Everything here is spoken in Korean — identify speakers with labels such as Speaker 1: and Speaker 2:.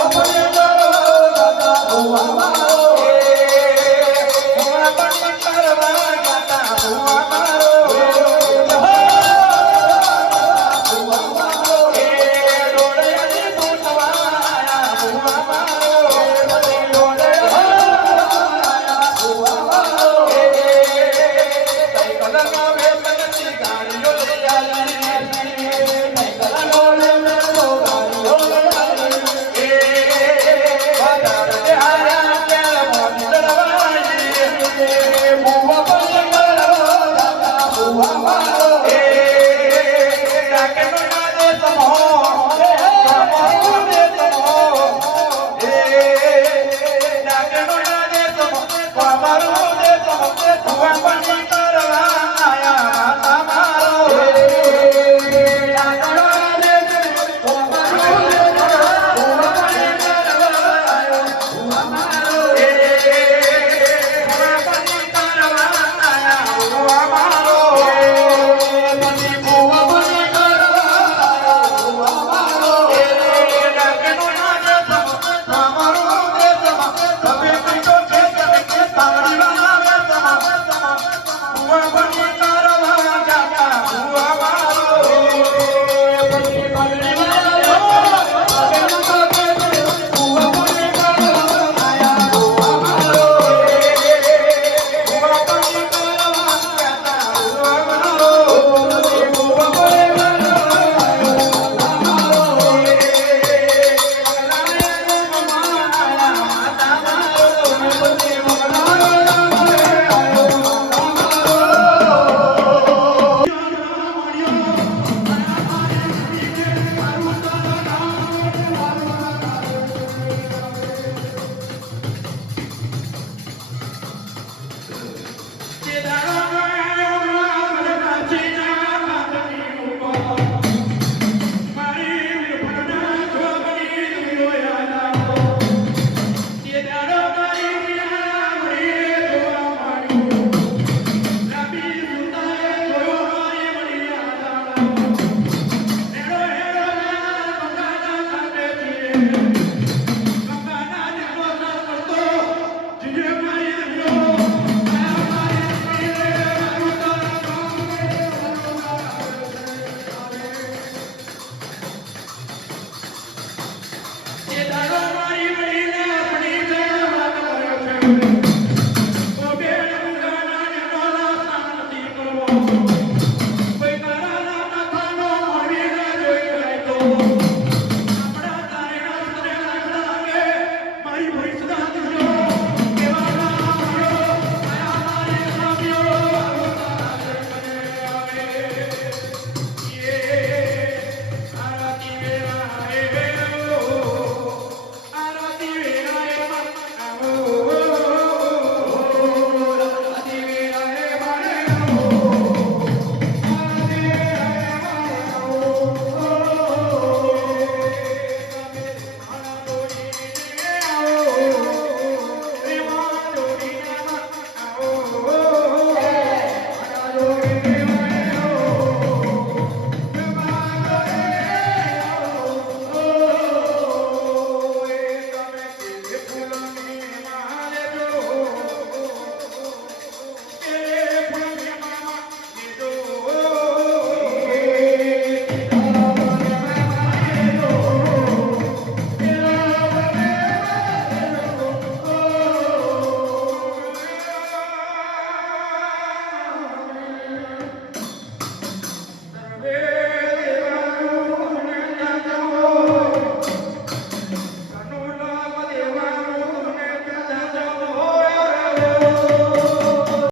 Speaker 1: 어 that